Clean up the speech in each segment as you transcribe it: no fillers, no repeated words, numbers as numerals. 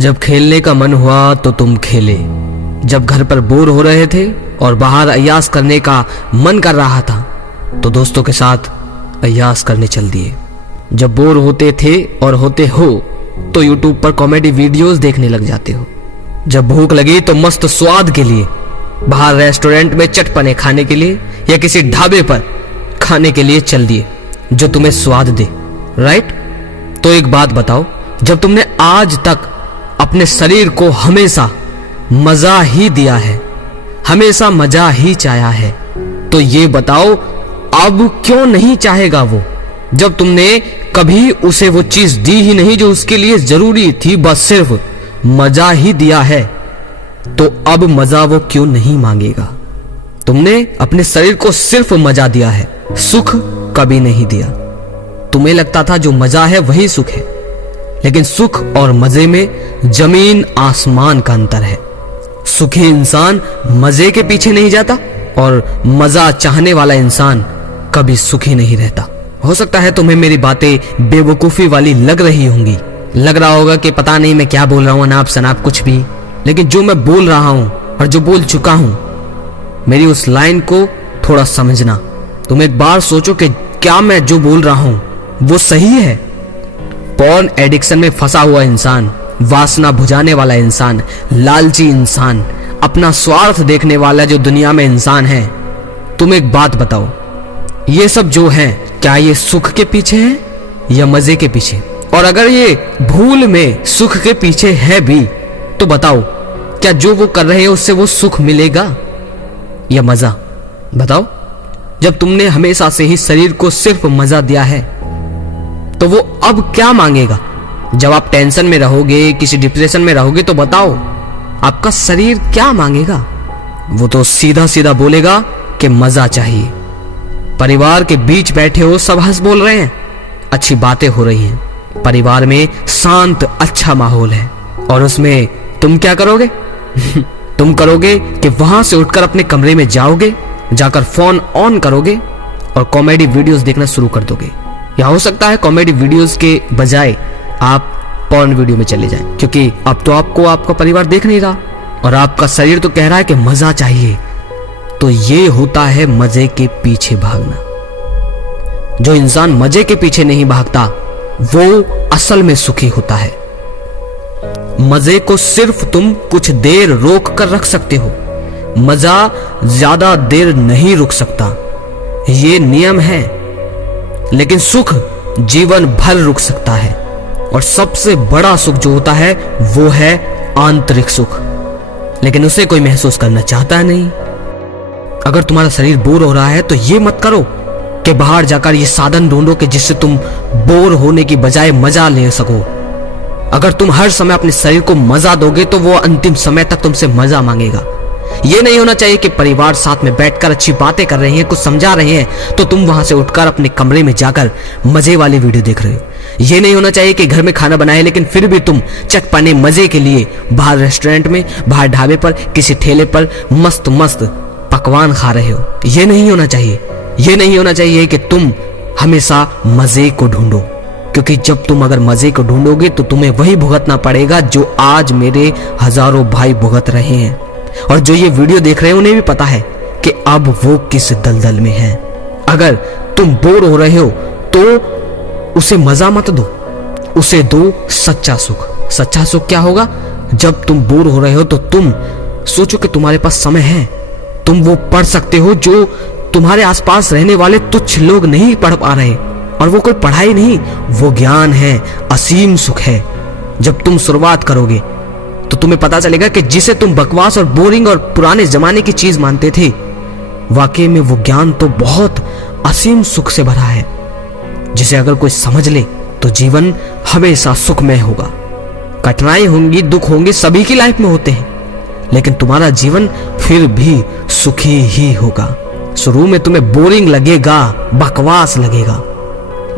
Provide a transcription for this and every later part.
जब खेलने का मन हुआ तो तुम खेले। जब घर पर बोर हो रहे थे और बाहर अय्यास करने का मन कर रहा था तो दोस्तों के साथ अय्यास करने चल दिए। जब बोर होते थे और होते हो तो यूट्यूब पर कॉमेडी वीडियोस देखने लग जाते हो। जब भूख लगी तो मस्त स्वाद के लिए बाहर रेस्टोरेंट में चटपने खाने के लिए या किसी ढाबे पर खाने के लिए चल दिए जो तुम्हें स्वाद दे। राइट? तो एक बात बताओ, जब तुमने आज तक अपने शरीर को हमेशा मजा ही दिया है, हमेशा मजा ही चाहा है, तो ये बताओ अब क्यों नहीं चाहेगा वो? जब तुमने कभी उसे वो चीज दी ही नहीं जो उसके लिए जरूरी थी, बस सिर्फ मजा ही दिया है, तो अब मजा वो क्यों नहीं मांगेगा? तुमने अपने शरीर को सिर्फ मजा दिया है, सुख कभी नहीं दिया। तुम्हें लगता था जो मजा है वही सुख है, लेकिन सुख और मजे में जमीन आसमान का अंतर है। सुखी इंसान मजे के पीछे नहीं जाता और मजा चाहने वाला इंसान कभी सुखी नहीं रहता। हो सकता है तुम्हें मेरी बातें बेवकूफी वाली लग रही होंगी, लग रहा होगा कि पता नहीं मैं क्या बोल रहा हूं, अनाप शनाप कुछ भी, लेकिन जो मैं बोल रहा हूं और जो बोल चुका हूं, मेरी उस लाइन को थोड़ा समझना। तुम एक बार सोचो कि क्या मैं जो बोल रहा हूं वो सही है? पॉर्न एडिक्शन में फंसा हुआ इंसान, वासना बुझाने वाला इंसान, लालची इंसान, अपना स्वार्थ देखने वाला जो दुनिया में इंसान है, तुम एक बात बताओ, ये सब जो है क्या ये सुख के पीछे है या मजे के पीछे? और अगर ये भूल में सुख के पीछे है भी तो बताओ, क्या जो वो कर रहे हैं उससे वो सुख मिलेगा या मजा? बताओ। जब तुमने हमेशा से ही शरीर को सिर्फ मजा दिया है तो वो अब क्या मांगेगा? जब आप टेंशन में रहोगे, किसी डिप्रेशन में रहोगे, तो बताओ आपका शरीर क्या मांगेगा? वो तो सीधा सीधा बोलेगा कि मजा चाहिए। परिवार के बीच बैठे हो, सब हंस बोल रहे हैं, अच्छी बातें हो रही हैं, परिवार में शांत अच्छा माहौल है, और उसमें तुम क्या करोगे? तुम करोगे कि वहां से उठकर अपने कमरे में जाओगे, जाकर फोन ऑन करोगे और कॉमेडी वीडियोस देखना शुरू कर दोगे। या हो सकता है कॉमेडी वीडियोस के बजाय आप पॉर्न वीडियो में चले जाएं, क्योंकि अब तो आपको आपका परिवार देख नहीं रहा और आपका शरीर तो कह रहा है कि मजा चाहिए। तो ये होता है मजे के पीछे भागना। जो इंसान मजे के पीछे नहीं भागता वो असल में सुखी होता है। मजे को सिर्फ तुम कुछ देर रोक कर रख सकते हो, मजा ज्यादा देर नहीं रुक सकता, ये नियम है। लेकिन सुख जीवन भर रुक सकता है, और सबसे बड़ा सुख जो होता है वो है आंतरिक सुख, लेकिन उसे कोई महसूस करना चाहता नहीं। अगर तुम्हारा शरीर बोर हो रहा है तो ये मत करो कि बाहर जाकर ये साधन ढूंढो कि जिससे तुम बोर होने की बजाय मजा ले सको। अगर तुम हर समय अपने शरीर को मजा दोगे तो वो अंतिम समय तक तुमसे मजा मांगेगा। ये नहीं होना चाहिए कि परिवार साथ में बैठकर अच्छी बातें कर रहे हैं, कुछ समझा रहे हैं, तो तुम वहां से उठकर अपने कमरे में जाकर मजे वाली वीडियो देख रहे हो। ये नहीं होना चाहिए कि घर में खाना बनाए लेकिन फिर भी तुम चटपने मजे के लिए बाहर रेस्टोरेंट में, बाहर ढाबे पर, किसी ठेले पर मस्त मस्त पकवान खा रहे हो। ये नहीं होना चाहिए। ये नहीं होना चाहिए कि तुम हमेशा मजे को ढूंढो, क्योंकि जब तुम अगर मजे को ढूंढोगे तो तुम्हें वही भुगतना पड़ेगा जो आज मेरे हजारों भाई भुगत रहे हैं, और जो ये वीडियो देख रहे हैं उन्हें भी पता है कि अब वो किस दलदल में है। अगर तुम बोर हो रहे हो तो उसे मजा मत दो, उसे दो सच्चा सुख। सच्चा सुख क्या होगा? जब तुम बोर हो रहे हो तो तुम सोचो कि तुम्हारे पास समय है, तुम वो पढ़ सकते हो जो तुम्हारे आसपास रहने वाले तुच्छ लोग नहीं पढ़ पा रहे, और वो कोई पढ़ाई नहीं, वो ज्ञान है, असीम सुख है। जब तुम शुरुआत करोगे तो तुम्हें पता चलेगा कि जिसे तुम बकवास और बोरिंग और पुराने जमाने की चीज मानते थे, वाकई में वो ज्ञान तो बहुत असीम सुख से भरा है, जिसे अगर कोई समझ ले तो जीवन हमेशा सुखमय होगा। कठिनाई होंगी, दुख होंगे, सभी की लाइफ में होते हैं, लेकिन तुम्हारा जीवन फिर भी सुखी ही होगा। शुरू में तुम्हें बोरिंग लगेगा, बकवास लगेगा,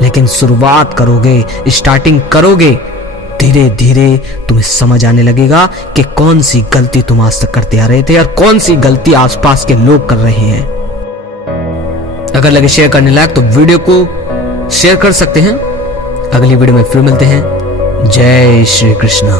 लेकिन शुरुआत करोगे, स्टार्टिंग करोगे, धीरे धीरे तुम्हें समझ आने लगेगा कि कौन सी गलती तुम आज तक करते आ रहे थे और कौन सी गलती आसपास के लोग कर रहे हैं। अगर लगे शेयर करने लायक तो वीडियो को शेयर कर सकते हैं। अगली वीडियो में फिर मिलते हैं। जय श्री कृष्णा।